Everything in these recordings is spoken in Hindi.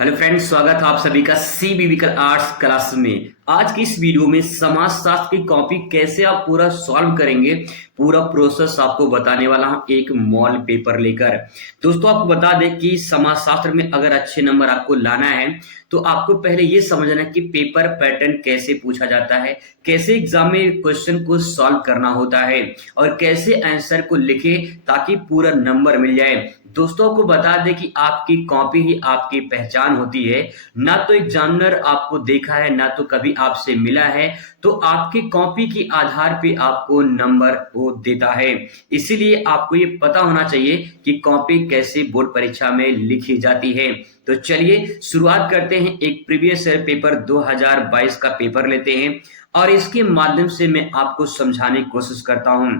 हेलो फ्रेंड्स, स्वागत है आप सभी का सी बिविकल आर्ट्स क्लास में। आज की इस वीडियो में समाजशास्त्र की कॉपी कैसे आप पूरा सॉल्व करेंगे, पूरा प्रोसेस आपको बताने वाला हूं एक मॉडल पेपर लेकर। दोस्तों, आपको बता दें कि समाजशास्त्र में अगर अच्छे नंबर आपको लाना है तो आपको पहले ये समझना है कि पेपर पैटर्न कैसे पूछा जाता है, कैसे एग्जाम में क्वेश्चन को सॉल्व करना होता है और कैसे आंसर को लिखे ताकि पूरा नंबर मिल जाए। दोस्तों को बता दें कि आपकी कॉपी ही आपकी पहचान होती है। ना तो एग्जामिनर आपको देखा है, ना तो कभी आपसे मिला है, तो आपकी कॉपी के आधार पे आपको नंबर वो देता है। इसीलिए आपको ये पता होना चाहिए कि कॉपी कैसे बोर्ड परीक्षा में लिखी जाती है। तो चलिए शुरुआत करते हैं। एक प्रीवियस ईयर पेपर 2022 का पेपर लेते हैं और इसके माध्यम से मैं आपको समझाने की कोशिश करता हूं।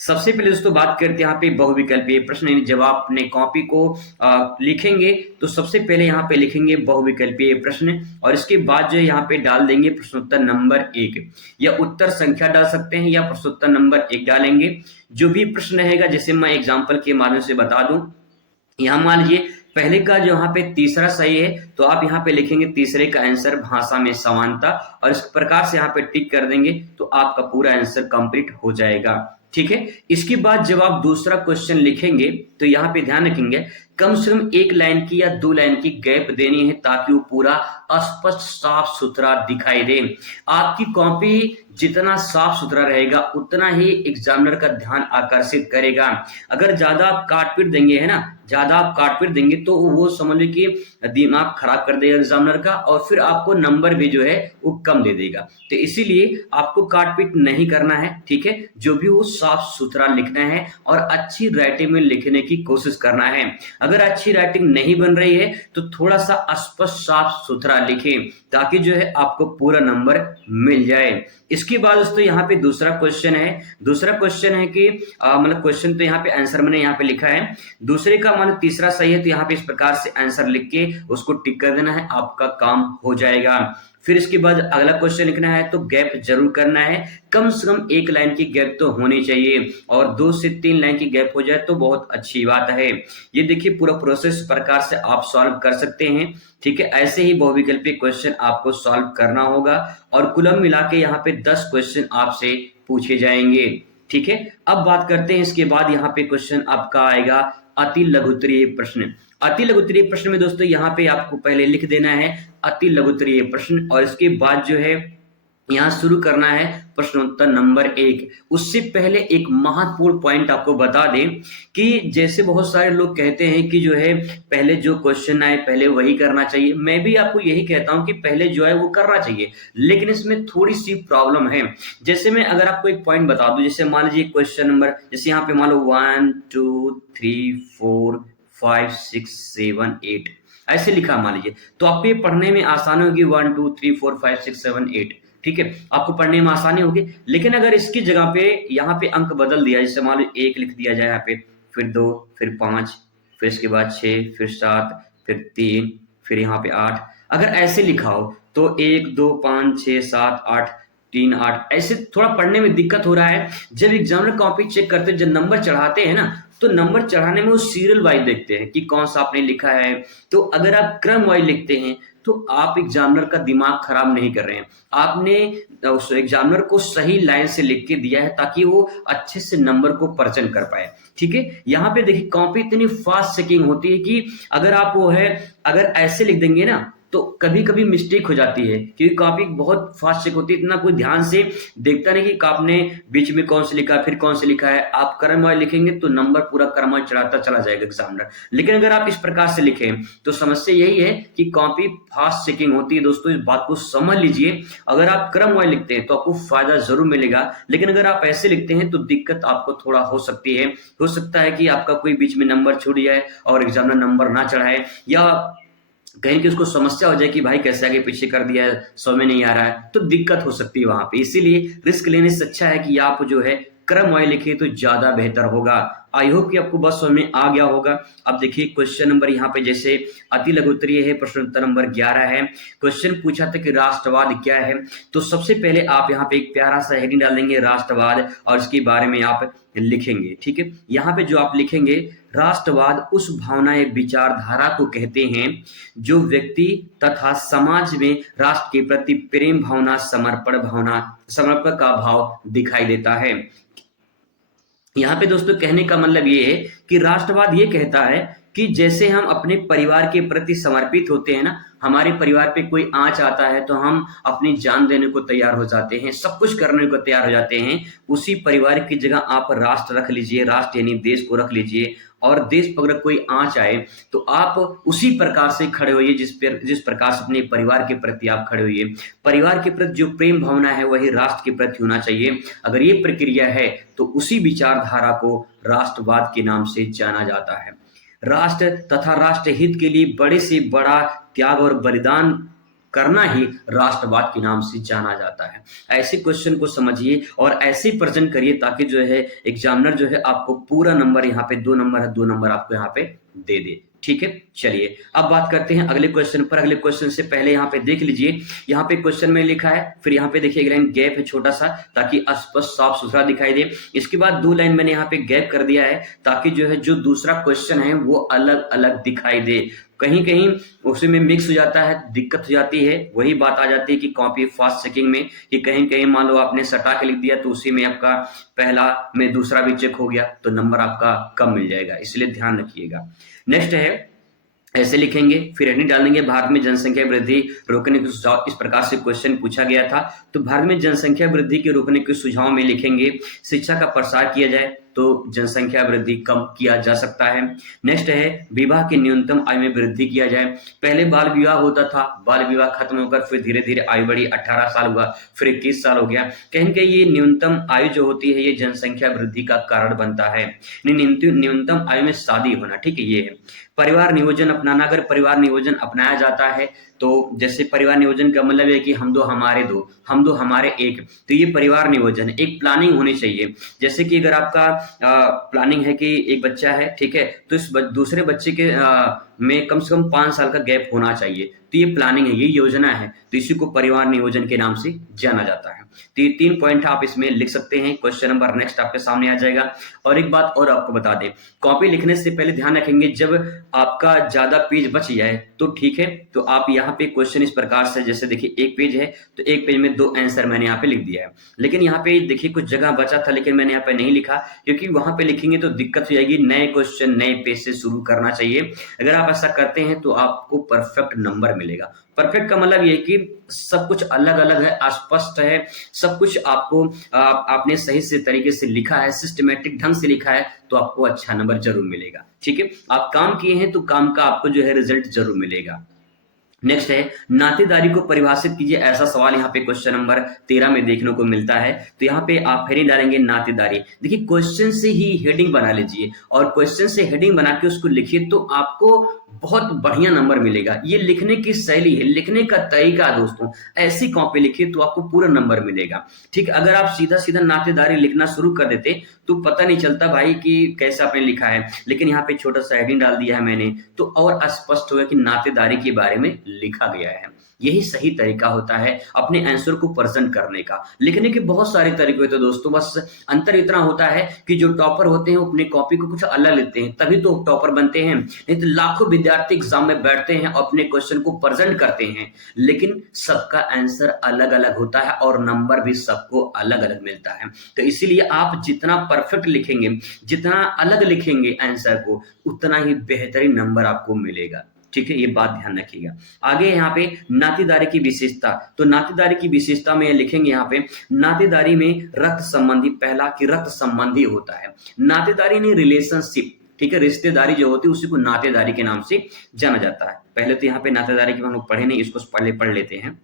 सबसे पहले दोस्तों बात करते हैं यहाँ पे बहुविकल्पीय प्रश्न, यानी जब आप अपने कॉपी को लिखेंगे तो सबसे पहले यहाँ पे लिखेंगे बहुविकल्पीय प्रश्न और इसके बाद जो है यहाँ पे डाल देंगे प्रश्नोत्तर नंबर 1 या उत्तर संख्या डाल सकते हैं या प्रश्नोत्तर नंबर 1 डालेंगे। जो भी प्रश्न रहेगा, जैसे मैं एग्जाम्पल के माध्यम से बता दूं, यहाँ मान लीजिए पहले का जो यहाँ पे तीसरा सही है तो आप यहाँ पे लिखेंगे तीसरे का आंसर भाषा में समानता और इस प्रकार से यहाँ पे टिक कर देंगे तो आपका पूरा आंसर कंप्लीट हो जाएगा। ठीक है। इसके बाद जब आप दूसरा क्वेश्चन लिखेंगे तो यहाँ पे ध्यान रखेंगे कम से कम एक लाइन की या 2 लाइन की गैप देनी है ताकि वो पूरा स्पष्ट साफ सुथरा दिखाई दे। आपकी कॉपी जितना साफ सुथरा रहेगा उतना ही एग्जामिनर का ध्यान आकर्षित करेगा। अगर ज्यादा आप काट पीट देंगे, है ना, ज्यादा आप काट पीट देंगे तो वो समझ लो कि दिमाग खराब कर देगा एग्जामिनर का और फिर आपको नंबर भी जो है वो कम दे देगा। तो इसीलिए आपको काट पीट नहीं करना है। ठीक है। जो भी वो साफ सुथरा लिखना है और अच्छी राइटिंग में लिखने की कोशिश करना है। अगर अच्छी राइटिंग नहीं बन रही है तो थोड़ा सा स्पष्ट साफ सुथरा लिखें ताकि जो है आपको पूरा नंबर मिल जाए। इसके बाद दोस्तों यहाँ पे दूसरा क्वेश्चन है कि मतलब क्वेश्चन तो यहाँ पे आंसर मैंने यहाँ पे लिखा है, दूसरे का मान तीसरा सही है तो यहाँ पे इस प्रकार से आंसर लिख के उसको टिक कर देना है, आपका काम हो जाएगा। फिर इसके बाद अगला क्वेश्चन लिखना है तो गैप जरूर करना है, कम से कम 1 लाइन की गैप तो होनी चाहिए और 2 से 3 लाइन की गैप हो जाए तो बहुत अच्छी बात है। ये देखिए पूरा प्रोसेस प्रकार से आप सॉल्व कर सकते हैं। ठीक है। ऐसे ही बहुविकल्पीय क्वेश्चन आपको सॉल्व करना होगा और कुल मिला के यहाँ पे 10 क्वेश्चन आपसे पूछे जाएंगे। ठीक है। अब बात करते हैं इसके बाद यहाँ पे क्वेश्चन आपका आएगा अति लघुत्तरीय प्रश्न। अति लघुत्तरीय प्रश्न में दोस्तों यहाँ पे आपको पहले लिख देना है अति लघुत्तरीय प्रश्न और इसके बाद जो है यहाँ शुरू करना है प्रश्नोत्तर नंबर 1। उससे पहले एक महत्वपूर्ण पॉइंट आपको बता दें कि जैसे बहुत सारे लोग कहते हैं कि जो है पहले जो क्वेश्चन आए पहले वही करना चाहिए। मैं भी आपको यही कहता हूं कि पहले जो है वो करना चाहिए, लेकिन इसमें थोड़ी सी प्रॉब्लम है। जैसे मैं अगर आपको एक पॉइंट बता दूं, जैसे मान लीजिए क्वेश्चन नंबर, जैसे यहाँ पे मान लो 1 2 3 4 5 6 7 8 ऐसे लिखा मान लीजिए, तो आपको ये पढ़ने में आसानी होगी 1 2 3 4 5 6 7 8। ठीक है। आपको पढ़ने में आसानी होगी। लेकिन अगर इसकी जगह पे यहाँ पे अंक बदल दिया, जैसे मान लो 1 लिख दिया जाए यहाँ पे, फिर 2, फिर 5, फिर इसके बाद 6, फिर 7, फिर 3, फिर यहाँ पे 8, अगर ऐसे लिखा हो तो 1 2 5 6 7 8 3 8 ऐसे थोड़ा पढ़ने में दिक्कत हो रहा है। जब एग्जामिनर कॉपी चेक करते हैं, जब नंबर चढ़ाते हैं ना, तो नंबर चढ़ाने में वो सीरियल वाइज देखते हैं कि कौन सा आपने लिखा है। तो अगर आप क्रम वाइज लिखते हैं तो आप एग्जामिनर का दिमाग खराब नहीं कर रहे हैं, आपने उस एग्जामिनर को सही लाइन से लिख के दिया है ताकि वो अच्छे से नंबर को पर्चन कर पाए। ठीक है। यहाँ पे देखिए कॉपी इतनी फास्ट चेकिंग होती है कि अगर आप वो है अगर ऐसे लिख देंगे ना तो कभी कभी मिस्टेक हो जाती है, क्योंकि कॉपी बहुत फास्ट चेक होती है, इतना कोई ध्यान से देखता नहीं कि आपने बीच में कौन से लिखा फिर कौन से लिखा है। आप क्रमवार लिखेंगे तो नंबर पूरा क्रमवार चढ़ाता चला जाएगा एग्जामिनर। लेकिन अगर आप इस प्रकार से लिखें तो समस्या यही है कि कॉपी फास्ट चेकिंग होती है। दोस्तों इस बात को समझ लीजिए, अगर आप क्रमवार लिखते हैं तो आपको फायदा जरूर मिलेगा, लेकिन अगर आप ऐसे लिखते हैं तो दिक्कत आपको थोड़ा हो सकती है। हो सकता है कि आपका कोई बीच में नंबर छूट जाए और एग्जामिनर नंबर ना चढ़ाए, या कहीं की उसको समस्या हो जाए कि भाई कैसे आगे पीछे कर दिया है, समझ में नहीं आ रहा है, तो दिक्कत हो सकती है वहां पे। इसीलिए रिस्क लेने से अच्छा है कि आप जो है क्रम वाइज लिखिए तो ज्यादा बेहतर होगा। आई होप कि आपको बस समझ में आ गया होगा। अब देखिए क्वेश्चन नंबर यहाँ पे जैसे अति लघुत्तरीय है, प्रश्न उत्तर नंबर 11 है। क्वेश्चन पूछा था कि राष्ट्रवाद क्या है, तो सबसे पहले आप यहाँ पे एक प्यारा सा हेडिंग डाल देंगे राष्ट्रवाद और इसके बारे में आप लिखेंगे। ठीक है। यहाँ पे जो आप लिखेंगे राष्ट्रवाद उस भावना या विचारधारा को कहते हैं जो व्यक्ति तथा समाज में राष्ट्र के प्रति प्रेम भावना, समर्पण का भाव दिखाई देता है। यहाँ पे दोस्तों कहने का मतलब ये है कि राष्ट्रवाद ये कहता है कि जैसे हम अपने परिवार के प्रति समर्पित होते हैं ना, हमारे परिवार पे कोई आंच आता है तो हम अपनी जान देने को तैयार हो जाते हैं, सब कुछ करने को तैयार हो जाते हैं। उसी परिवार की जगह आप राष्ट्र रख लीजिए, राष्ट्र यानी देश को रख लीजिए, और देश पर अगर कोई आंच आए तो आप उसी प्रकार से खड़े होइए जिस प्रकार से अपने परिवार के प्रति आप खड़े होइए। परिवार के प्रति जो प्रेम भावना है वही राष्ट्र के प्रति होना चाहिए। अगर ये प्रक्रिया है तो उसी विचारधारा को राष्ट्रवाद के नाम से जाना जाता है। राष्ट्र तथा राष्ट्र हित के लिए बड़े से बड़ा त्याग और बलिदान करना ही राष्ट्रवाद के नाम से जाना जाता है। ऐसे क्वेश्चन को समझिए और ऐसे प्रेजेंट करिए ताकि जो है एग्जामिनर जो है आपको पूरा नंबर, यहाँ पे 2 नंबर है, 2 नंबर आपको यहाँ पे दे दे। ठीक है, चलिए अब बात करते हैं अगले क्वेश्चन पर। अगले क्वेश्चन से पहले यहाँ पे देख लीजिए, यहाँ पे क्वेश्चन में लिखा है, फिर यहाँ पे देखिए एक लाइन गैप है छोटा सा ताकि स्पष्ट साफ सुथरा दिखाई दे। इसके बाद 2 लाइन मैंने यहाँ पे गैप कर दिया है ताकि जो है जो दूसरा क्वेश्चन है वो अलग अलग दिखाई दे। कहीं कहीं उसमें मिक्स हो जाता है, दिक्कत हो जाती है, वही बात आ जाती है कि कॉपी फास्ट चेकिंग में कि कहीं कहीं मान लो आपने सटा के लिख दिया तो उसी में आपका पहला में दूसरा भी चेक हो गया तो नंबर आपका कम मिल जाएगा, इसलिए ध्यान रखिएगा। नेक्स्ट है, ऐसे लिखेंगे फिर हेडिंग डालेंगे, भारत में जनसंख्या वृद्धि रोकने के सुझाव। इस प्रकार से क्वेश्चन पूछा गया था तो भारत में जनसंख्या वृद्धि के रोकने के सुझाव में लिखेंगे शिक्षा का प्रसार किया जाए तो जनसंख्या वृद्धि कम किया जा सकता है। नेक्स्ट है, विवाह की न्यूनतम आयु में वृद्धि किया जाए। पहले बाल विवाह होता था, बाल विवाह खत्म होकर फिर धीरे धीरे आयु बढ़ी, 18 साल हुआ, फिर 21 साल हो गया। कहीं कहीं ये न्यूनतम आयु जो होती है ये जनसंख्या वृद्धि का कारण बनता है। न्यूनतम आयु में शादी होना, ठीक है, ये है। परिवार नियोजन अपनाना, अगर परिवार नियोजन अपनाया जाता है तो जैसे परिवार नियोजन का मतलब है कि हम दो हमारे दो, हम दो हमारे एक, तो ये परिवार नियोजन है। एक प्लानिंग होनी चाहिए, जैसे कि अगर आपका प्लानिंग है कि एक बच्चा है, ठीक है, तो इस दूसरे बच्चे के में कम से कम 5 साल का गैप होना चाहिए, तो ये प्लानिंग है, ये योजना है, तो इसी को परिवार नियोजन के नाम से जाना जाता है। तो ये 3 पॉइंट आप इसमें लिख सकते हैं। क्वेश्चन नंबर नेक्स्ट आपके सामने आ जाएगा। और एक बात और आपको बता दें, कॉपी लिखने से पहले ध्यान रखेंगे जब आपका ज्यादा पेज बच जाए तो ठीक है, तो आप यहाँ पे क्वेश्चन इस प्रकार से, जैसे देखिए एक पेज है तो एक पेज में 2 आंसर मैंने यहाँ पे लिख दिया है, लेकिन यहाँ पे देखिए कुछ जगह बचा था लेकिन मैंने यहाँ पे नहीं लिखा क्योंकि वहां पे लिखेंगे तो दिक्कत हो जाएगी। नए क्वेश्चन नए पेज से शुरू करना चाहिए। अगर आप ऐसा करते हैं तो आपको परफेक्ट नंबर मिलेगा। परफेक्ट का मतलब ये कि सब कुछ अलग अलग है, अस्पष्ट है, सब कुछ आपको आपने सही से तरीके से लिखा है, सिस्टमेटिक ढंग से लिखा है, तो आपको अच्छा नंबर जरूर मिलेगा। ठीक है, आप काम किए हैं तो काम का आपको जो है रिजल्ट जरूर मिलेगा। नेक्स्ट है, नातेदारी को परिभाषित कीजिए। ऐसा सवाल यहाँ पे क्वेश्चन नंबर 13 में देखने को मिलता है। तो यहाँ पे आप हेडिंग डालेंगे नातेदारी। देखिए क्वेश्चन से ही हेडिंग बना लीजिए और क्वेश्चन से हेडिंग बना के उसको लिखिए तो आपको बहुत बढ़िया नंबर मिलेगा। ये लिखने की शैली है, लिखने का तरीका दोस्तों, ऐसी कॉपी लिखिए तो आपको पूरा नंबर मिलेगा। ठीक, अगर आप सीधा सीधा नातेदारी लिखना शुरू कर देते तो पता नहीं चलता भाई कि कैसे आपने लिखा है, लेकिन यहाँ पे छोटा सा हेडिंग डाल दिया है मैंने तो और स्पष्ट हो गया कि नातेदारी के बारे में लिखा गया है। यही सही तरीका होता है अपने आंसर को प्रेजेंट करने का। लिखने के बहुत सारे तरीके होते हैं दोस्तों, बस अंतर इतना होता है कि जो टॉपर होते हैं वो अपने कॉपी को कुछ अलग लेते हैं तभी तो टॉपर बनते हैं, नहीं तो लाखों विद्यार्थी एग्जाम में बैठते हैं और अपने क्वेश्चन को प्रेजेंट करते हैं, लेकिन सबका आंसर अलग अलग होता है और नंबर भी सबको अलग अलग मिलता है। तो इसीलिए आप जितना परफेक्ट लिखेंगे, जितना अलग लिखेंगे आंसर को, उतना ही बेहतरीन नंबर आपको मिलेगा। ठीक है, ये बात ध्यान रखिएगा। आगे यहाँ पे नातेदारी की विशेषता, तो नातेदारी की विशेषता में लिखेंगे यहाँ पे नातेदारी में रक्त संबंधी, पहला कि रक्त संबंधी होता है। नातेदारी नहीं, रिलेशनशिप, ठीक है, रिश्तेदारी जो होती है उसी को नातेदारी के नाम से जाना जाता है। पहले तो यहाँ पे नातेदारी की हम लोग पढ़े नहीं, इसको पढ़ लेते हैं।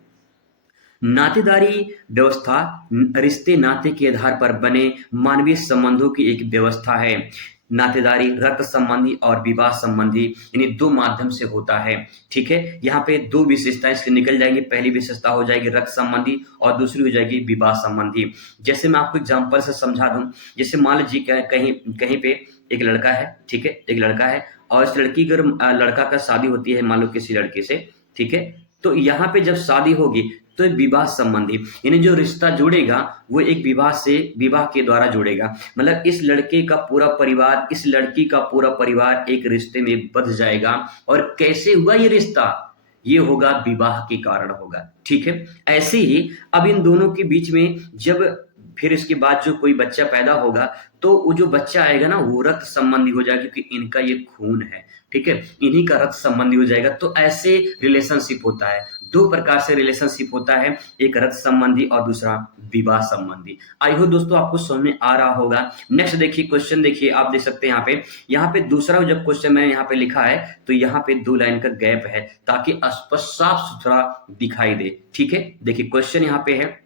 नातेदारी व्यवस्था रिश्ते नाते के आधार पर बने मानवीय संबंधों की एक व्यवस्था है। नातेदारी रक्त संबंधी और विवाह संबंधी यानी 2 माध्यम से होता है। ठीक है, यहाँ पे 2 विशेषताएं इसलिए निकल जाएंगी। पहली विशेषता हो जाएगी रक्त संबंधी और दूसरी हो जाएगी विवाह संबंधी। जैसे मैं आपको एग्जांपल से समझा दूं, जैसे मान लीजिए कहीं कहीं पे एक लड़का है, ठीक है, एक लड़का है और इस लड़की अगर लड़का का शादी होती है मान लो किसी लड़के से, ठीक है, तो यहाँ पे जब शादी होगी तो एक विवाह संबंधी, यानी जो रिश्ता जुड़ेगा वो एक विवाह के द्वारा जुड़ेगा। मतलब इस लड़के का पूरा परिवार, इस लड़की का पूरा परिवार एक रिश्ते में बंध जाएगा। और कैसे हुआ ये रिश्ता? ये होगा विवाह के कारण होगा। ठीक है, ऐसे ही अब इन दोनों के बीच में जब फिर इसके बाद जो कोई बच्चा पैदा होगा तो वो जो बच्चा आएगा ना वो रक्त संबंधी हो जाएगा, क्योंकि इनका ये खून है। ठीक है, इन्हीं का रक्त संबंधी हो जाएगा। तो ऐसे रिलेशनशिप होता है, दो प्रकार से रिलेशनशिप होता है, एक रक्त संबंधी और दूसरा विवाह संबंधी। आई होप दोस्तों आपको समझ में आ रहा होगा। नेक्स्ट देखिए, क्वेश्चन देखिए, आप देख सकते हैं यहाँ पे दूसरा जब क्वेश्चन मैंने यहाँ पे लिखा है तो यहाँ पे 2 लाइन का गैप है ताकि स्पष्ट साफ सुथरा दिखाई दे। ठीक है, देखिए क्वेश्चन यहाँ पे है,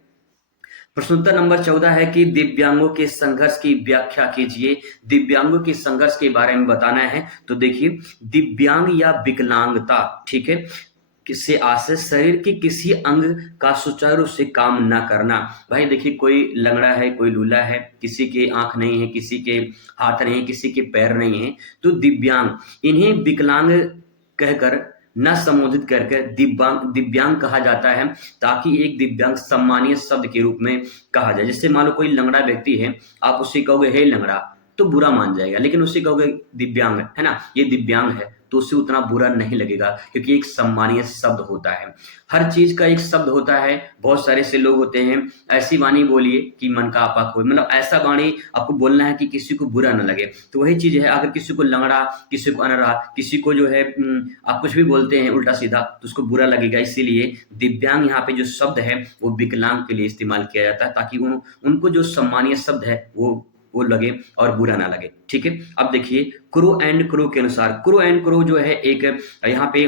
प्रश्नोत्तर नंबर 14 है कि दिव्यांगों के संघर्ष की व्याख्या कीजिए। दिव्यांगों के संघर्ष के बारे में बताना है। तो देखिए, दिव्यांग या विकलांगता, ठीक है, किससे आशय शरीर के किसी अंग का सुचारू रूप से काम ना करना। भाई देखिए, कोई लंगड़ा है, कोई लूला है, किसी के आंख नहीं है, किसी के हाथ नहीं है, किसी के पैर नहीं है, तो दिव्यांग, इन्हें विकलांग कहकर न संबोधित करके दिव्यांग कहा जाता है, ताकि एक दिव्यांग सम्मानीय शब्द के रूप में कहा जाए। जैसे मान लो कोई लंगड़ा व्यक्ति है, आप उससे कहोगे हे लंगड़ा तो बुरा मान जाएगा, लेकिन उससे कहोगे दिव्यांग है ना, ये दिव्यांग है, तो उससे उतना बुरा नहीं लगेगा, क्योंकि एक सम्मानीय शब्द होता है। हर चीज का एक शब्द होता है। बहुत सारे से लोग होते हैं, ऐसी वाणी बोलिए कि मन का आपा खोए, मतलब ऐसा वाणी आपको बोलना है कि किसी को बुरा ना लगे। तो वही चीज है, अगर किसी को लंगड़ा, किसी को अनरा, किसी को जो है आप कुछ भी बोलते हैं उल्टा सीधा तो उसको बुरा लगेगा। इसीलिए दिव्यांग यहाँ पे जो शब्द है वो विकलांग के लिए इस्तेमाल किया जाता है, ताकि उनको जो सम्मानीय शब्द है वो लगे और बुरा ना लगे। ठीक है, अब देखिए क्रो एंड क्रो के अनुसार, क्रो एंड क्रो जो है एक यहाँ पे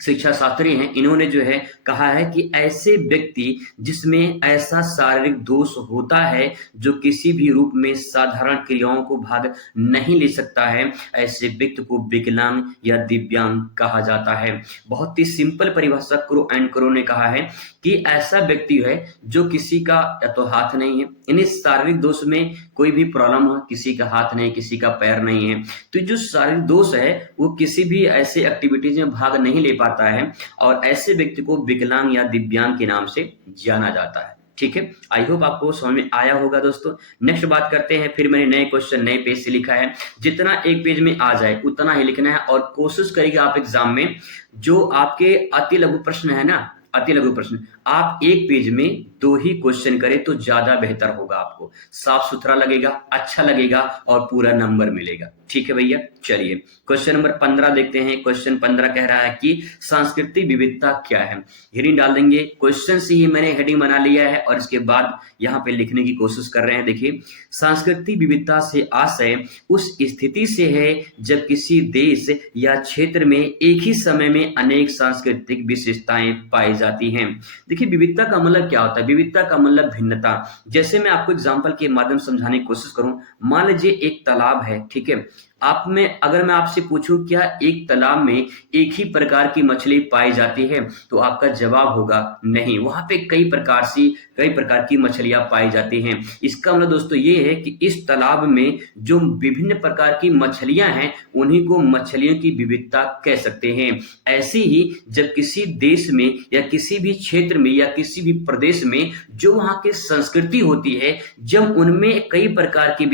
शिक्षा शास्त्री हैं, इन्होंने जो है कहा है कि ऐसे व्यक्ति जिसमें ऐसा शारीरिक दोष होता है जो किसी भी रूप में साधारण क्रियाओं को भाग नहीं ले सकता है, ऐसे व्यक्ति को विकलांग या दिव्यांग कहा जाता है। बहुत ही सिंपल परिभाषा क्रो एंड क्रो ने कहा है कि ऐसा व्यक्ति है जो किसी का या तो हाथ नहीं है, यानी शारीरिक दोष में कोई भी प्रॉब्लम हो, किसी का हाथ नहीं, किसी का पैर नहीं है, तो जो शारीरिक दोष है वो किसी भी ऐसे एक्टिविटीज में भाग नहीं ले पाता है, और ऐसे व्यक्ति को विकलांग या दिव्यांग के नाम से जाना जाता है। ठीक है, आई होप आपको समझ में आया होगा दोस्तों। नेक्स्ट बात करते हैं, फिर मैंने नए क्वेश्चन नए पेज से लिखा है, जितना एक पेज में आ जाए उतना ही लिखना है, और कोशिश करिए आप एग्जाम में जो आपके अति लघु प्रश्न है ना, अति लघु प्रश्न आप एक पेज में 2 ही क्वेश्चन करें तो ज्यादा बेहतर होगा, आपको साफ सुथरा लगेगा, अच्छा लगेगा और पूरा नंबर मिलेगा। ठीक है भैया, चलिए क्वेश्चन नंबर 15 देखते हैं। क्वेश्चन 15 कह रहा है कि सांस्कृतिक विविधता क्या है। हेडिंग डाल देंगे, क्वेश्चन से ही मैंने हेडिंग बना लिया है और इसके बाद यहाँ पे लिखने की कोशिश कर रहे हैं। देखिए, सांस्कृतिक विविधता से आशय उस स्थिति से है जब किसी देश या क्षेत्र में एक ही समय में अनेक सांस्कृतिक विशेषताएं पाई जाती हैं। देखिए, विविधता का मतलब क्या होता है? विविधता का मतलब भिन्नता। जैसे मैं आपको एग्जांपल के माध्यम से समझाने की कोशिश करूं, मान लीजिए एक तालाब है, ठीक है, अगर मैं आपसे पूछूं क्या एक तालाब में एक ही प्रकार की मछली पाई जाती है, तो आपका जवाब होगा नहीं, वहां पे कई प्रकार की मछलियां पाई जाती हैं। इसका मतलब दोस्तों ये है कि इस तालाब में जो विभिन्न प्रकार की मछलियां हैं उन्हीं को मछलियों की विविधता कह सकते हैं। ऐसे ही जब किसी देश में या किसी भी क्षेत्र में या किसी भी प्रदेश में जो वहां की संस्कृति होती है, जब उनमें कई प्रकार की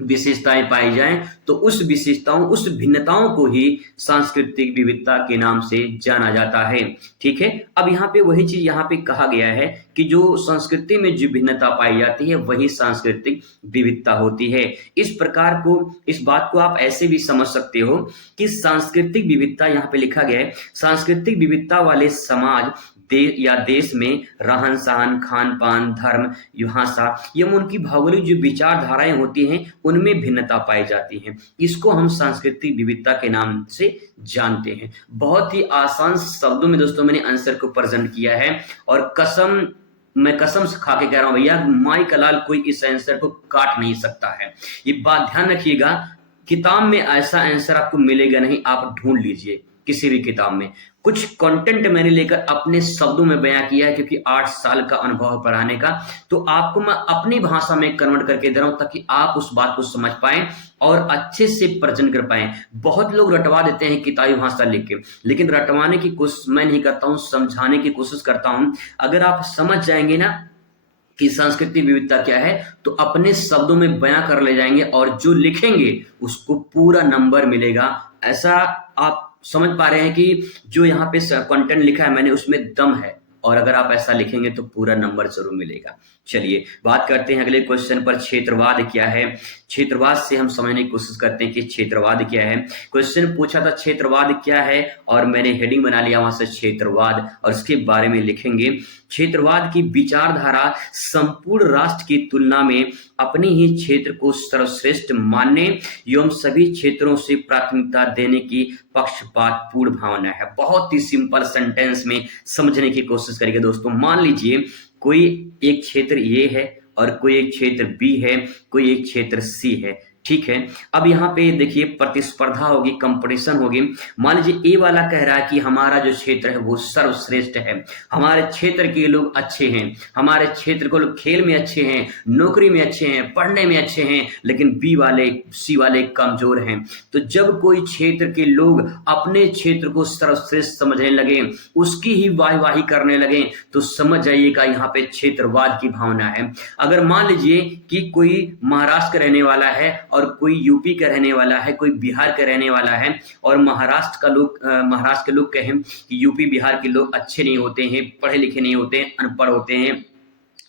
विशेषताएं पाई जाएं तो उस विशेषताओं, उस भिन्नताओं को ही सांस्कृतिक विविधता के नाम से जाना जाता है। ठीक है, अब यहाँ पे वही चीज यहाँ पे कहा गया है कि जो संस्कृति में जो भिन्नता पाई जाती है वही सांस्कृतिक विविधता होती है। इस बात को आप ऐसे भी समझ सकते हो कि सांस्कृतिक विविधता, यहाँ पे लिखा गया है, सांस्कृतिक विविधता वाले समाज या देश में रहन सहन, खान पान, धर्म, भाषा एवं उनकी भौगोलिक जो विचारधाराएं होती हैं उनमें भिन्नता पाई जाती है। इसको हम सांस्कृतिक विविधता के नाम से जानते हैं। बहुत ही आसान शब्दों में दोस्तों मैंने आंसर को प्रेजेंट किया है, और मैं कसम से खा के कह रहा हूं भैया, माई कलाल कोई इस आंसर को काट नहीं सकता है। ये बात ध्यान रखिएगा, किताब में ऐसा आंसर आपको मिलेगा नहीं, आप ढूंढ लीजिए। किसी भी किताब में। कुछ कंटेंट मैंने लेकर अपने शब्दों में बयां किया है, क्योंकि 8 साल का अनुभव है पढ़ाने का, तो आपको मैं अपनी भाषा में कन्वर्ट करके दे रहा हूं ताकि आप उस बात को समझ पाएं और अच्छे से प्रेजेंट कर पाएं। बहुत लोग रटवा देते हैं किताबी भाषा लिख के, लेकिन रटवाने की कोशिश मैं नहीं करता हूं, समझाने की कोशिश करता हूं। अगर आप समझ जाएंगे ना कि सांस्कृतिक विविधता क्या है, तो अपने शब्दों में बयां कर ले जाएंगे और जो लिखेंगे उसको पूरा नंबर मिलेगा। ऐसा आप समझ पा रहे हैं कि जो यहाँ पे कंटेंट लिखा है मैंने उसमें दम है, और अगर आप ऐसा लिखेंगे तो पूरा नंबर जरूर मिलेगा। चलिए बात करते हैं अगले क्वेश्चन पर, क्षेत्रवाद क्या है। क्षेत्रवाद से हम समझने की कोशिश करते हैं कि क्षेत्रवाद क्या है। क्वेश्चन पूछा था क्षेत्रवाद क्या है, और मैंने हेडिंग बना लिया वहां से क्षेत्रवाद, और इसके बारे में लिखेंगे। क्षेत्रवाद की विचारधारा संपूर्ण राष्ट्र की तुलना में अपने ही क्षेत्र को सर्वश्रेष्ठ मानने एवं सभी क्षेत्रों से प्राथमिकता देने की पक्षपात पूर्ण भावना है। बहुत ही सिंपल सेंटेंस में समझने की कोशिश करेंगे दोस्तों। मान लीजिए कोई एक क्षेत्र ए है और कोई एक क्षेत्र बी है, कोई एक क्षेत्र सी है, ठीक है। अब यहाँ पे देखिए प्रतिस्पर्धा होगी, कंपटीशन होगी। मान लीजिए ए वाला कह रहा है कि हमारा जो क्षेत्र है वो सर्वश्रेष्ठ है, हमारे क्षेत्र के लोग अच्छे हैं, हमारे क्षेत्र के लोग खेल में अच्छे हैं, नौकरी में अच्छे हैं, पढ़ने में अच्छे हैं, लेकिन बी वाले सी वाले कमजोर हैं। तो जब कोई क्षेत्र के लोग अपने क्षेत्र को सर्वश्रेष्ठ समझने लगे, उसकी ही वाहवाही करने लगे, तो समझ जाइएगा यहाँ पे क्षेत्रवाद की भावना है। अगर मान लीजिए कि कोई महाराष्ट्र का रहने वाला है और कोई यूपी का रहने वाला है, कोई बिहार का रहने वाला है, और महाराष्ट्र के लोग कहें कि यूपी बिहार के लोग अच्छे नहीं होते हैं, पढ़े लिखे नहीं होते हैं, अनपढ़ होते हैं,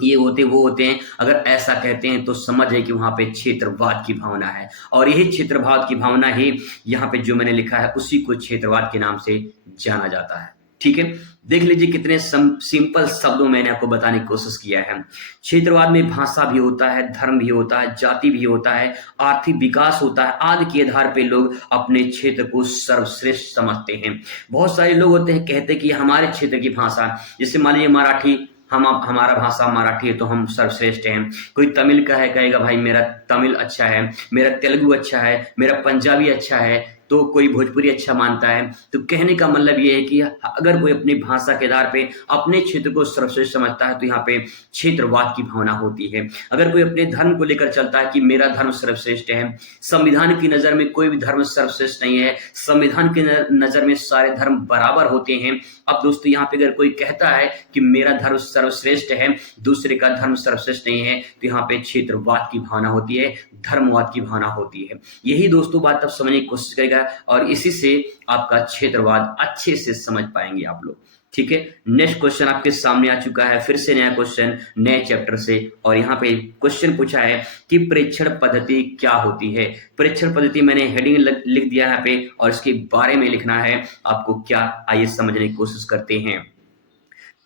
ये होते वो होते हैं, अगर ऐसा कहते हैं तो समझे कि वहां पे क्षेत्रवाद की भावना है। और यही क्षेत्रवाद की भावना ही यहाँ पे जो मैंने लिखा है उसी को क्षेत्रवाद के नाम से जाना जाता है, ठीक है। देख लीजिए कितने सिंपल शब्दों में मैंने आपको बताने की कोशिश किया है। क्षेत्रवाद में भाषा भी होता है, धर्म भी होता है, जाति भी होता है, आर्थिक विकास होता है, आदि के आधार पे लोग अपने क्षेत्र को सर्वश्रेष्ठ समझते हैं। बहुत सारे लोग होते हैं कहते हैं कि हमारे क्षेत्र की भाषा, जैसे मान लीजिए मराठी, हमारा भाषा मराठी है तो हम सर्वश्रेष्ठ हैं। कोई तमिल का है, कहेगा भाई मेरा तमिल अच्छा है, मेरा तेलुगु अच्छा है, मेरा पंजाबी अच्छा है, तो कोई भोजपुरी अच्छा मानता है। तो कहने का मतलब ये है कि अगर कोई अपनी भाषा के आधार पे अपने क्षेत्र को सर्वश्रेष्ठ समझता है तो यहाँ पे क्षेत्रवाद की भावना होती है। अगर कोई अपने धर्म को लेकर चलता है कि मेरा धर्म सर्वश्रेष्ठ है, संविधान की नजर में कोई भी धर्म सर्वश्रेष्ठ नहीं है, संविधान की नजर में सारे धर्म बराबर होते हैं। अब दोस्तों यहाँ पे अगर कोई कहता है कि मेरा धर्म सर्वश्रेष्ठ है, दूसरे का धर्म सर्वश्रेष्ठ नहीं है, तो यहाँ पे क्षेत्रवाद की भावना होती है, धर्मवाद की भावना होती है। यही दोस्तों बात आप समझने की कोशिश करेगा, और इसी से आपका क्षेत्रवाद अच्छे से समझ पाएंगे आप लोग, ठीक है। नेक्स्ट क्वेश्चन आपके सामने आ चुका है, फिर से नया क्वेश्चन नए चैप्टर से, और यहाँ पे क्वेश्चन पूछा है कि प्रेक्षण पद्धति क्या होती है। प्रेक्षण पद्धति मैंने हेडिंग लिख दिया है यहाँ पे, और इसके बारे में लिखना है आपको क्या, आइए समझने की कोशिश करते हैं।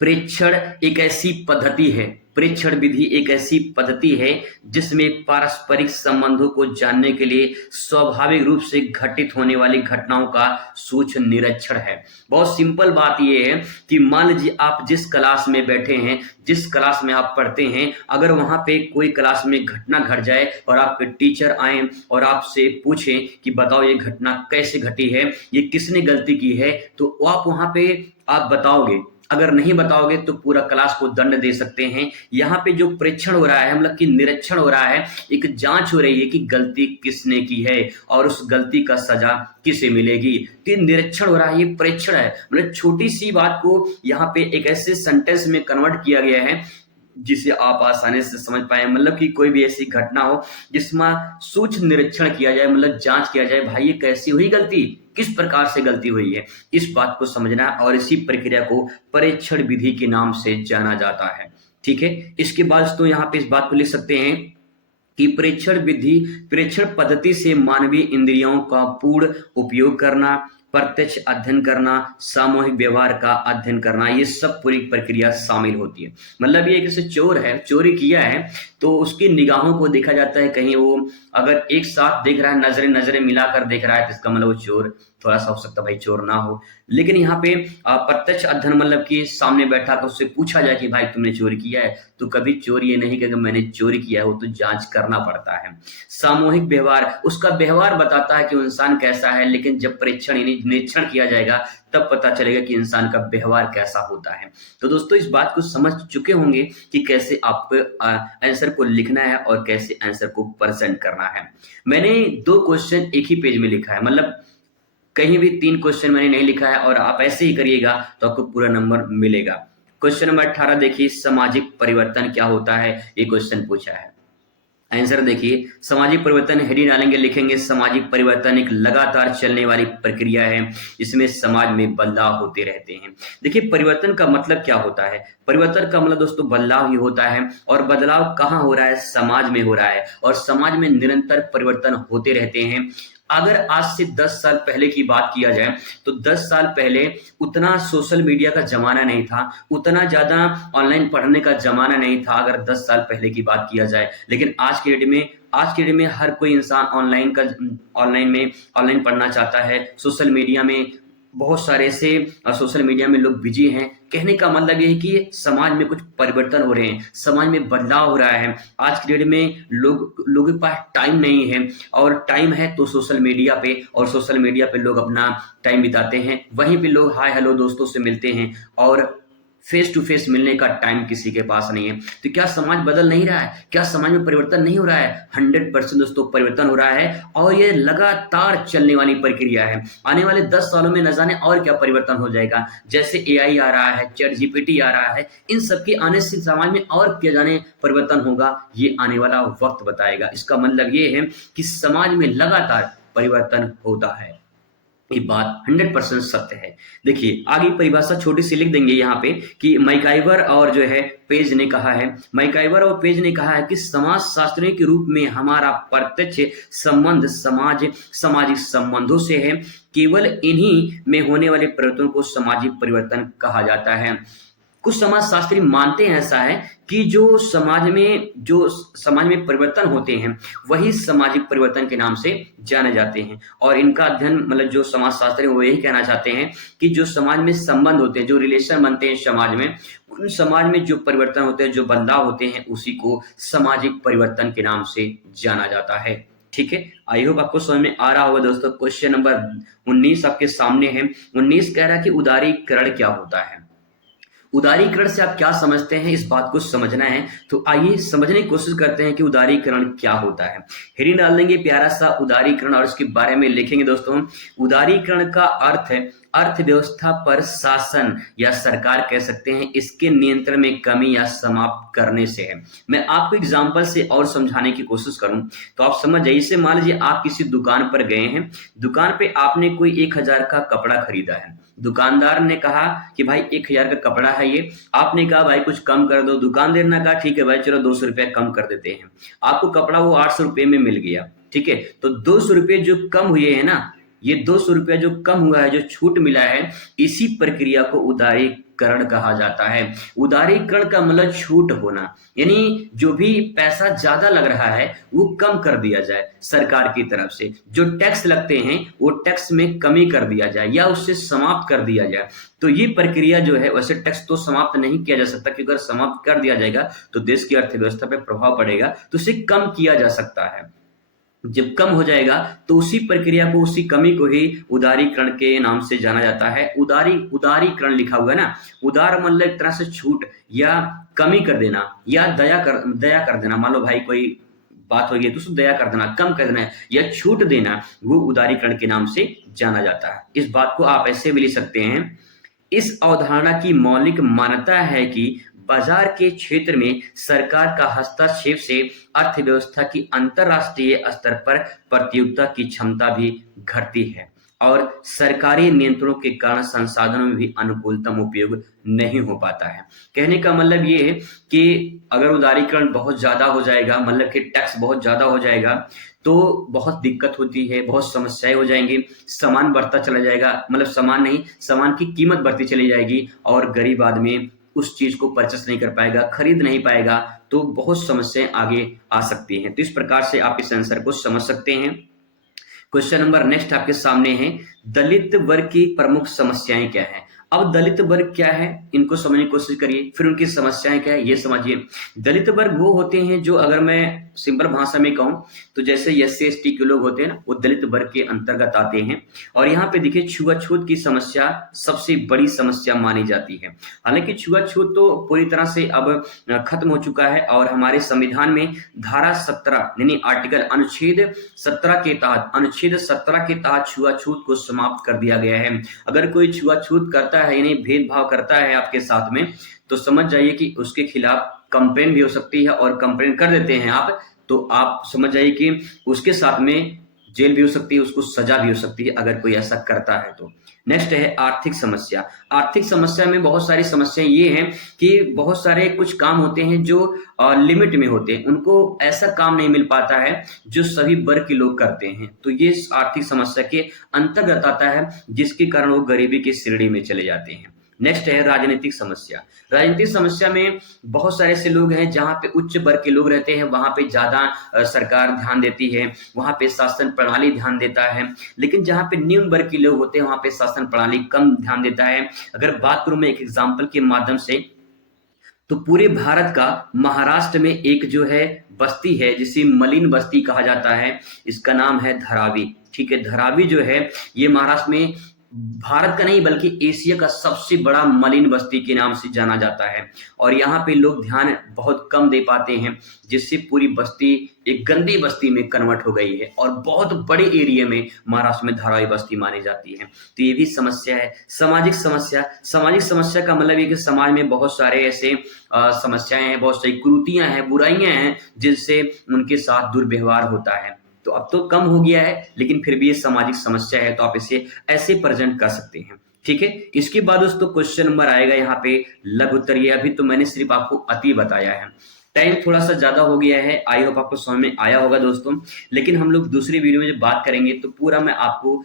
प्रेक्षण एक ऐसी पद्धति है, प्रेक्षण विधि एक ऐसी पद्धति है जिसमें पारस्परिक संबंधों को जानने के लिए स्वाभाविक रूप से घटित होने वाली घटनाओं का सूक्ष्म निरीक्षण है। बहुत सिंपल बात यह है कि मान लीजिए आप जिस क्लास में बैठे हैं, जिस क्लास में आप पढ़ते हैं, अगर वहां पे कोई क्लास में घटना घट जाए और आपके टीचर आए और आपसे पूछें कि बताओ ये घटना कैसे घटी है, ये किसने गलती की है, तो आप वहां पे आप बताओगे। अगर नहीं बताओगे तो पूरा क्लास को दंड दे सकते हैं। यहाँ पे जो प्रेक्षण हो रहा है, मतलब कि निरीक्षण हो रहा है, एक जांच हो रही है कि गलती किसने की है और उस गलती का सजा किसे मिलेगी। तो निरीक्षण हो रहा है, ये प्रेक्षण है। मतलब छोटी सी बात को यहाँ पे एक ऐसे सेंटेंस में कन्वर्ट किया गया है जिसे आप आसानी से समझ पाए। मतलब कि कोई भी ऐसी घटना हो जिसमें सूक्ष्म निरीक्षण किया जाए, मतलब जांच किया जाए, भाई ये कैसी हुई गलती, किस प्रकार से गलती हुई है, इस बात को समझना, और इसी प्रक्रिया को परीक्षण विधि के नाम से जाना जाता है, ठीक है। इसके बाद तो यहाँ पे इस बात को लिख सकते हैं कि प्रेक्षण विधि, प्रेक्षण पद्धति से मानवीय इंद्रियों का पूर्ण उपयोग करना, प्रत्यक्ष अध्ययन करना, सामूहिक व्यवहार का अध्ययन करना, ये सब पूरी प्रक्रिया शामिल होती है। मतलब ये किसी चोर है, चोरी किया है, तो उसकी निगाहों को देखा जाता है। कहीं वो अगर एक साथ देख रहा है, नजरें मिलाकर देख रहा है, तो इसका मतलब वो चोर थोड़ा सा हो सकता है भाई चोर ना हो। लेकिन यहाँ पे प्रत्यक्ष अध्ययन मतलब कि सामने बैठा कर उससे पूछा जाए कि भाई तुमने चोरी किया है, तो कभी चोर ये नहीं कहेगा मैंने चोरी किया है, वो तो जांच करना पड़ता है। सामूहिक व्यवहार, उसका व्यवहार बताता है कि वो इंसान कैसा है, लेकिन जब परीक्षण यानी निरीक्षण किया जाएगा तब पता चलेगा कि इंसान का व्यवहार कैसा होता है। तो दोस्तों इस बात को समझ चुके होंगे कि कैसे आपको आंसर को लिखना है और कैसे आंसर को प्रेजेंट करना है। मैंने 2 क्वेश्चन एक ही पेज में लिखा है, मतलब कहीं भी 3 क्वेश्चन मैंने नहीं लिखा है, और आप ऐसे ही करिएगा तो आपको पूरा नंबर मिलेगा। क्वेश्चन नंबर 18 देखिए, सामाजिक परिवर्तन क्या होता है, ये क्वेश्चन पूछा है। आंसर देखिए, सामाजिक परिवर्तन हेडिंग डालेंगे, लिखेंगे सामाजिक परिवर्तन एक लगातार चलने वाली प्रक्रिया है, इसमें समाज में बदलाव होते रहते हैं। देखिए परिवर्तन का मतलब क्या होता है, परिवर्तन का मतलब दोस्तों बदलाव ही होता है, और बदलाव कहाँ हो रहा है, समाज में हो रहा है, और समाज में निरंतर परिवर्तन होते रहते हैं। अगर आज से 10 साल पहले की बात किया जाए तो 10 साल पहले उतना सोशल मीडिया का जमाना नहीं था, उतना ज्यादा ऑनलाइन पढ़ने का जमाना नहीं था अगर 10 साल पहले की बात किया जाए। लेकिन आज के डेट में हर कोई इंसान ऑनलाइन पढ़ना चाहता है। सोशल मीडिया में बहुत सारे से सोशल मीडिया में लोग बिजी हैं। कहने का मतलब ये है कि समाज में कुछ परिवर्तन हो रहे हैं, समाज में बदलाव हो रहा है। आज की डेट में लोगों के पास टाइम नहीं है, और टाइम है तो सोशल मीडिया पे, और सोशल मीडिया पे लोग अपना टाइम बिताते हैं। वहीं पे लोग हाय हेलो दोस्तों से मिलते हैं, और फेस टू फेस मिलने का टाइम किसी के पास नहीं है। तो क्या समाज बदल नहीं रहा है, क्या समाज में परिवर्तन नहीं हो रहा है? 100% दोस्तों परिवर्तन हो रहा है, और ये लगातार चलने वाली प्रक्रिया है। आने वाले 10 सालों में न जाने और क्या परिवर्तन हो जाएगा। जैसे एआई आ रहा है, चैट जीपीटी आ रहा है, इन सब के आने से समाज में और क्या जाने परिवर्तन होगा, ये आने वाला वक्त बताएगा। इसका मतलब ये है कि समाज में लगातार परिवर्तन होता है, ये बात 100% सत्य है। देखिए आगे परिभाषा छोटी सी लिख देंगे यहाँ पे कि मैकाइवर और जो है पेज ने कहा है, मैकाइवर और पेज ने कहा है कि समाज शास्त्रियों के रूप में हमारा प्रत्यक्ष संबंध सामाजिक संबंधों से है। केवल इन्हीं में होने वाले परिवर्तन को सामाजिक परिवर्तन कहा जाता है। कुछ समाजशास्त्री मानते हैं ऐसा है कि जो समाज में परिवर्तन होते हैं वही सामाजिक परिवर्तन के नाम से जाने जाते हैं। और इनका अध्ययन मतलब जो समाजशास्त्री वो यही कहना चाहते हैं कि जो समाज में संबंध होते हैं, जो रिलेशन बनते हैं समाज में, उन समाज में जो परिवर्तन होते हैं, जो बदलाव होते हैं, उसी को सामाजिक परिवर्तन के नाम से जाना जाता है। ठीक है, आई होप आपको समझ में आ रहा होगा दोस्तों। क्वेश्चन नंबर 19 आपके सामने है। 19 कह रहा है कि उदारीकरण क्या होता है। उदारीकरण से आप क्या समझते हैं, इस बात को समझना है। तो आइए समझने की कोशिश करते हैं कि उदारीकरण क्या होता है। हेडिंग डाल देंगे प्यारा सा उदारीकरण, और इसके बारे में लिखेंगे दोस्तों। उदारीकरण का अर्थ है अर्थव्यवस्था पर शासन या सरकार कह सकते हैं, इसके नियंत्रण में कमी या समाप्त करने से है। मैं आपको एग्जांपल से और समझाने की कोशिश करूं तो आप समझ जाइए। जैसे मान लीजिए आप किसी दुकान पर गए हैं, दुकान पे आपने कोई 1000 का कपड़ा खरीदा है। दुकानदार ने कहा कि भाई 1000 का कपड़ा है ये, आपने कहा भाई कुछ कम कर दो। दुकानदार ने कहा ठीक है भाई चलो 200 रुपया कम कर देते हैं। आपको कपड़ा वो 800 रुपये में मिल गया। ठीक है, तो 200 रुपये जो कम हुए हैं ना, ये 200 रुपया जो कम हुआ है, जो छूट मिला है, इसी प्रक्रिया को उदारीकरण कहा जाता है। उदारीकरण का मतलब छूट होना, यानी जो भी पैसा ज्यादा लग रहा है वो कम कर दिया जाए सरकार की तरफ से। जो टैक्स लगते हैं वो टैक्स में कमी कर दिया जाए या उससे समाप्त कर दिया जाए। तो ये प्रक्रिया जो है, वैसे टैक्स तो समाप्त नहीं किया जा सकता, क्योंकि अगर समाप्त कर दिया जाएगा तो देश की अर्थव्यवस्था पे प्रभाव पड़ेगा, तो उसे कम किया जा सकता है। जब कम हो जाएगा तो उसी प्रक्रिया को, उसी कमी को ही उदारीकरण के नाम से जाना जाता है। उदारीकरण लिखा हुआ है ना, उदार मतलब एक तरह से छूट या कमी कर देना या दया कर देना। मान लो भाई कोई बात हो गई तो उसको दया कर देना, कम कर देना या छूट देना, वो उदारीकरण के नाम से जाना जाता है। इस बात को आप ऐसे भी लिख सकते हैं, इस अवधारणा की मौलिक मान्यता है कि बाजार के क्षेत्र में सरकार का हस्तक्षेप से अर्थव्यवस्था की अंतरराष्ट्रीय स्तर पर प्रतियोगिता की क्षमता भी घटती है, और सरकारी नियंत्रणों के कारण संसाधनों में भी अनुकूलतम उपयोग नहीं हो पाता है। कहने का मतलब ये है कि अगर उदारीकरण बहुत ज्यादा हो जाएगा, मतलब कि टैक्स बहुत ज्यादा हो जाएगा, तो बहुत दिक्कत होती है, बहुत समस्याएं हो जाएंगी। सामान बढ़ता चला जाएगा, मतलब सामान नहीं, सामान की कीमत बढ़ती चली जाएगी, और गरीब आदमी उस चीज को परचेस नहीं कर पाएगा, खरीद नहीं पाएगा, तो बहुत समस्याएं आगे आ सकती हैं। तो इस प्रकार से आप इस आंसर को समझ सकते हैं। क्वेश्चन नंबर नेक्स्ट आपके सामने है, दलित वर्ग की प्रमुख समस्याएं क्या है। अब दलित वर्ग क्या है, इनको समझने की कोशिश करिए, फिर उनकी समस्याएं क्या है ये समझिए। दलित वर्ग वो होते हैं जो, अगर मैं सिंपल भाषा में कहूं तो जैसे SC ST के लोग होते हैं ना, वो दलित वर्ग के अंतर्गत आते हैं। और यहाँ पे देखिए छुआछूत की समस्या सबसे बड़ी समस्या मानी जाती है। हालांकि छुआछूत तो पूरी तरह से अब खत्म हो चुका है, और हमारे संविधान में धारा 17 यानी आर्टिकल अनुच्छेद 17 के तहत छुआछूत को समाप्त कर दिया गया है। अगर कोई छुआछूत करता है यानी भेदभाव करता है आपके साथ में, तो समझ जाइए कि उसके खिलाफ कंप्लेन भी हो सकती है, और कंप्लेन कर देते हैं आप तो आप समझ जाइए कि उसके साथ में जेल भी हो सकती है, उसको सजा भी हो सकती है अगर कोई ऐसा करता है तो। नेक्स्ट है आर्थिक समस्या। आर्थिक समस्या में बहुत सारी समस्याएं ये हैं कि बहुत सारे कुछ काम होते हैं जो लिमिट में होते हैं, उनको ऐसा काम नहीं मिल पाता है जो सभी वर्ग के लोग करते हैं, तो ये आर्थिक समस्या के अंतर्गत आता है, जिसके कारण वो गरीबी की श्रेणी में चले जाते हैं। नेक्स्ट है राजनीतिक समस्या। राजनीतिक समस्या में बहुत सारे ऐसे लोग हैं जहां पे उच्च वर्ग के लोग रहते हैं, वहां पे ज्यादा सरकार ध्यान देती है, वहां पे शासन प्रणाली ध्यान देता है। लेकिन जहां पे निम्न वर्ग के लोग होते हैं वहां पे शासन प्रणाली कम ध्यान देता है। अगर बात करूं मैं एक एग्जाम्पल के माध्यम से, तो पूरे भारत का महाराष्ट्र में एक जो है बस्ती है जिसे मलिन बस्ती कहा जाता है, इसका नाम है धारावी। ठीक है, धारावी जो है ये महाराष्ट्र में भारत का नहीं बल्कि एशिया का सबसे बड़ा मलिन बस्ती के नाम से जाना जाता है। और यहाँ पे लोग ध्यान बहुत कम दे पाते हैं, जिससे पूरी बस्ती एक गंदी बस्ती में कन्वर्ट हो गई है, और बहुत बड़े एरिया में महाराष्ट्र में धारावी बस्ती मानी जाती है। तो ये भी समस्या है। सामाजिक समस्या। सामाजिक समस्या का मतलब ये कि समाज में बहुत सारे ऐसे समस्याएं हैं, बहुत सारी कुरीतियां हैं, बुराइयां हैं, जिनसे उनके साथ दुर्व्यवहार होता है। तो अब तो कम हो गया है, लेकिन फिर भी ये सामाजिक समस्या है, तो आप इसे ऐसे प्रेजेंट कर सकते हैं। ठीक है, इसके बाद दोस्तों क्वेश्चन नंबर आएगा यहाँ पे लघु उत्तर। ये अभी तो मैंने सिर्फ आपको अति बताया है, टाइम थोड़ा सा ज्यादा हो गया है, आई होप आपको समझ में आया होगा दोस्तों। लेकिन हम लोग दूसरी वीडियो में जब बात करेंगे तो पूरा मैं आपको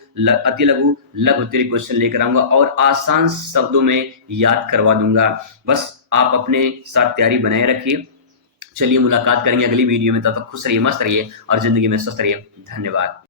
अति लघु लघु उत्तरीय क्वेश्चन लेकर आऊंगा और आसान शब्दों में याद करवा दूंगा। बस आप अपने साथ तैयारी बनाए रखिए। चलिए मुलाकात करेंगे अगली वीडियो में, तब तक खुश रहिए, मस्त रहिए और जिंदगी में स्वस्थ रहिए। धन्यवाद।